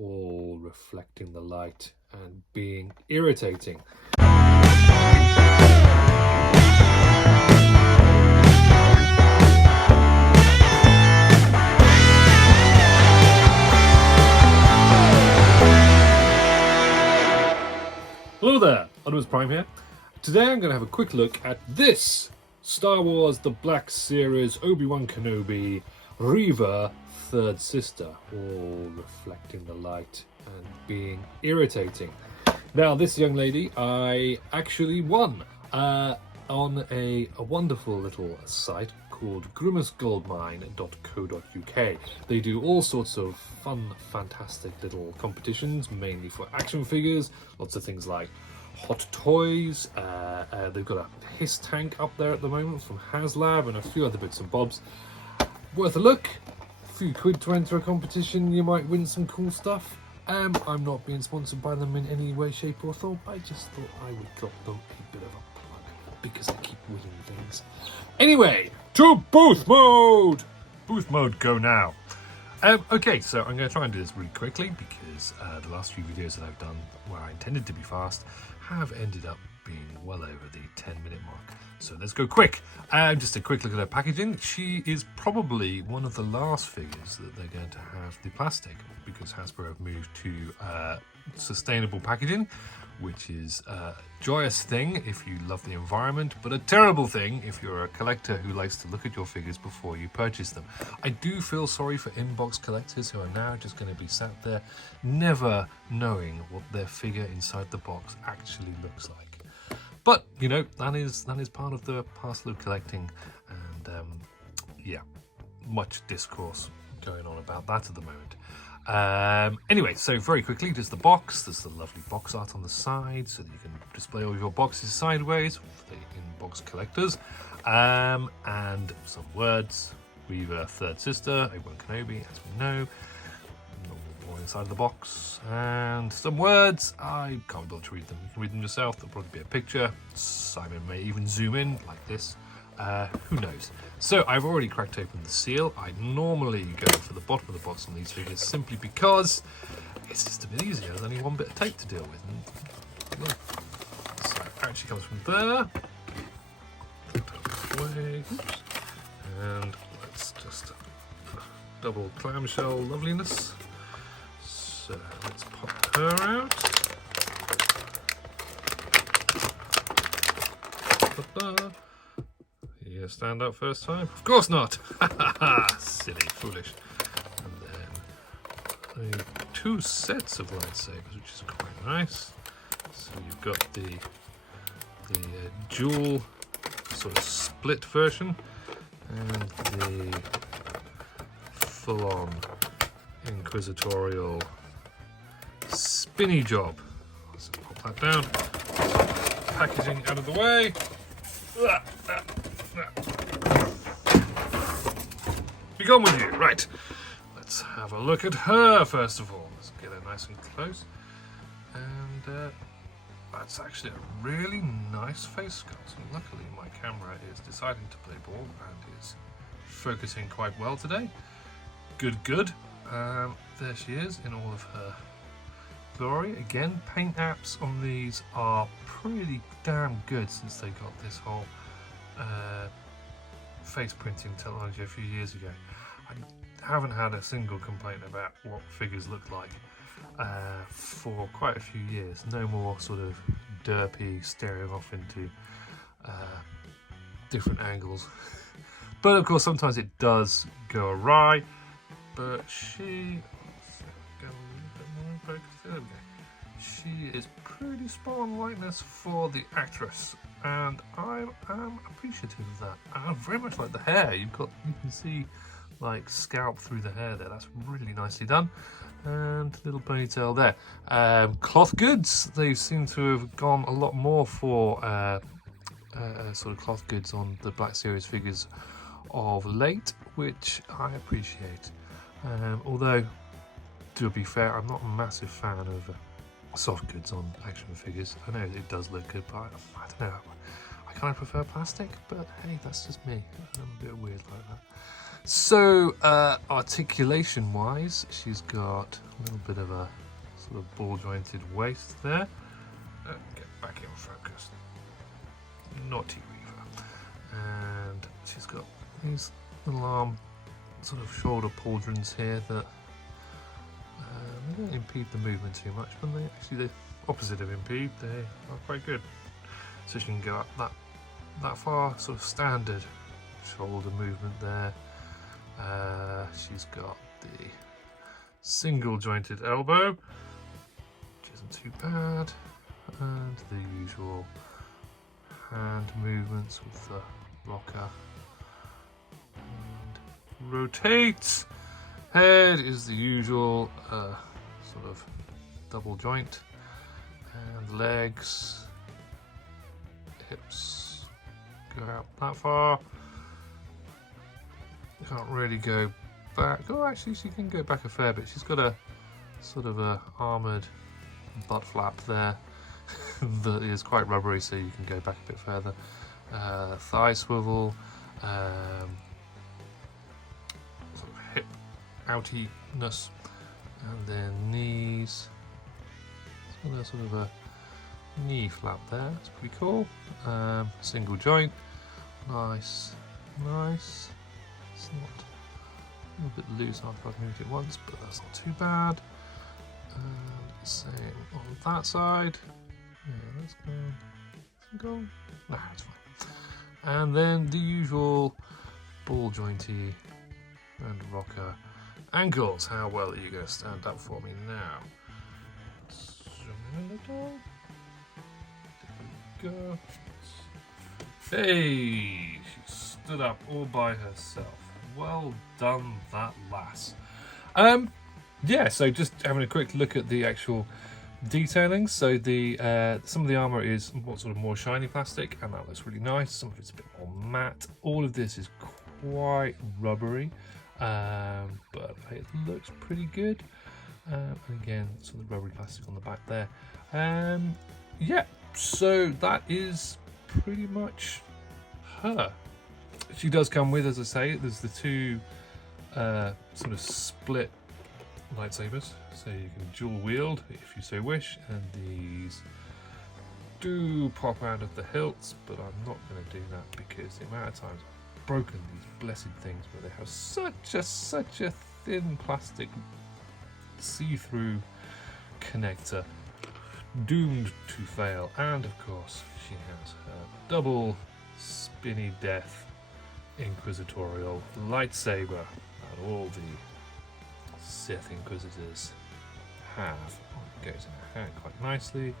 all reflecting the light and being irritating. Hello there, Optimus Prime here. Today I'm going to have a quick look at this Star Wars The Black Series Obi-Wan Kenobi Reva third sister, all reflecting the light and being irritating. Now this young lady I actually won on a wonderful little site called grimacegoldmine.co.uk. They do all sorts of fun, fantastic little competitions, mainly for action figures, lots of things like hot toys. They've got a hiss tank up there at the moment from HasLab and a few other bits and bobs. Worth a look. A few quid to enter a competition, you might win some cool stuff. I'm not being sponsored by them in any way, shape or form. I just thought I would drop them a bit of a plug because I keep winning things. Anyway, to booth mode! Booth mode, go now. Okay, so I'm going to try and do this really quickly because the last few videos that I've done where I intended to be fast have ended up being well over the 10-minute mark. So let's go quick. Just a quick look at her packaging. She is probably one of the last figures that they're going to have the plastic because Hasbro have moved to sustainable packaging, which is a joyous thing if you love the environment, but a terrible thing if you're a collector who likes to look at your figures before you purchase them. I do feel sorry for in-box collectors who are now just going to be sat there never knowing what their figure inside the box actually looks like. But, you know, that is part of the parcel of collecting, and yeah, much discourse going on about that at the moment. Anyway, so very quickly, there's the box. There's the lovely box art on the side so that you can display all your boxes sideways for the in-box collectors. And some words. Reva third sister, Obi-Wan Kenobi, as we know. More inside of the box. And some words. I can't be able to read them. You can read them yourself. There'll probably be a picture. Simon may even zoom in like this. Who knows? So I've already cracked open the seal. I normally go for the bottom of the box on these figures simply because it's just a bit easier. There's only one bit of tape to deal with. So it actually comes from there. Put that away. Oops. And let's just double clamshell loveliness. So let's pop her out. Ta-da. You stand up first time? Of course not! Silly, foolish. And then two sets of lightsabers, which is quite nice. So you've got the dual sort of split version and the full-on inquisitorial spinny job. Let's pop that down. Packaging out of the way. Be gone with you. Right, let's have a look at her first of all. Let's get her nice and close. And that's actually a really nice face sculpt. And luckily my camera is deciding to play ball and is focusing quite well today. Good. There she is in all of her glory. Again, paint apps on these are pretty damn good since they got this whole face printing technology a few years ago. I haven't had a single complaint about what figures look like for quite a few years. No more sort of derpy staring off into different angles. But of course sometimes it does go awry. But she is pretty spot on likeness for the actress, and I am appreciative of that. I very much like the hair. You can see like scalp through the hair there. That's really nicely done. And little ponytail there. Cloth goods. They seem to have gone a lot more for sort of cloth goods on the Black Series figures of late, which I appreciate. Although, to be fair, I'm not a massive fan of soft goods on action figures. I know it does look good, but I don't know. I kind of prefer plastic, but hey, that's just me. I'm a bit weird like that. So, articulation wise, she's got a little bit of a sort of ball jointed waist there. Get back in focus. Naughty Reva. And she's got these little arm sort of shoulder pauldrons here that they don't impede the movement too much, but they actually, the opposite of impede, they are quite good. So she can go up that far, sort of standard shoulder movement there. She's got the single jointed elbow, which isn't too bad, and the usual hand movements with the rocker. And rotates. Head is the usual sort of double joint, and legs, hips go out that far. Can't really go back. Oh, actually, she can go back a fair bit. She's got a sort of a armoured butt flap there that is quite rubbery, so you can go back a bit further. Thigh swivel, sort of hip outiness, and then knees. So there's sort of a knee flap there. It's pretty cool. Single joint, nice. It's not a little bit loose after I've moved it once, but that's not too bad. And same on that side. Yeah, that's going. Nah, it's fine. And then the usual ball jointy and rocker ankles. How well are you going to stand up for me now? Zoom in a little. There we go. Hey, she stood up all by herself. Well done, that lass. Yeah, so just having a quick look at the actual detailing. So the some of the armor is sort of more shiny plastic, and that looks really nice. Some of it's a bit more matte. All of this is quite rubbery, but it looks pretty good. And again, sort of rubbery plastic on the back there. Yeah, so that is pretty much her. She does come with, as I say, there's the two sort of split lightsabers, so you can dual wield if you so wish, and these do pop out of the hilts, but I'm not going to do that because the amount of times I've broken these blessed things where they have such a thin plastic see-through connector, doomed to fail. And of course she has her double spinny death inquisitorial lightsaber that all the Sith Inquisitors have. It goes in her hand quite nicely,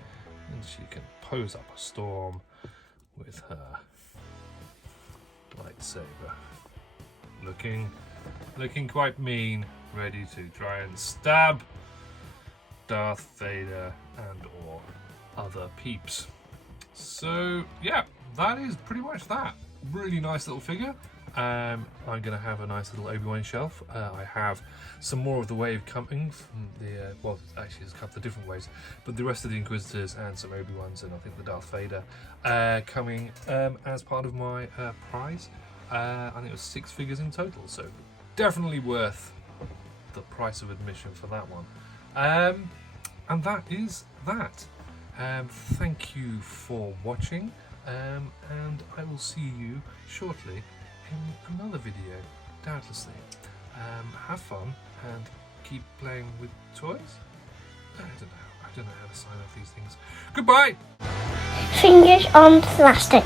and she can pose up a storm with her lightsaber, looking quite mean, ready to try and stab Darth Vader and or other peeps. So yeah, that is pretty much that. Really nice little figure. I'm going to have a nice little Obi-Wan shelf. I have some more of the wave coming from the, well, actually there's a couple of different waves, but the rest of the Inquisitors and some Obi-Wans and I think the Darth Vader coming as part of my prize. I think it was 6 figures in total, so definitely worth the price of admission for that one. And that is that. Thank you for watching, and I will see you shortly in another video, doubtlessly. Have fun and keep playing with toys. I don't know how to sign off these things. Goodbye! Fingers on plastic.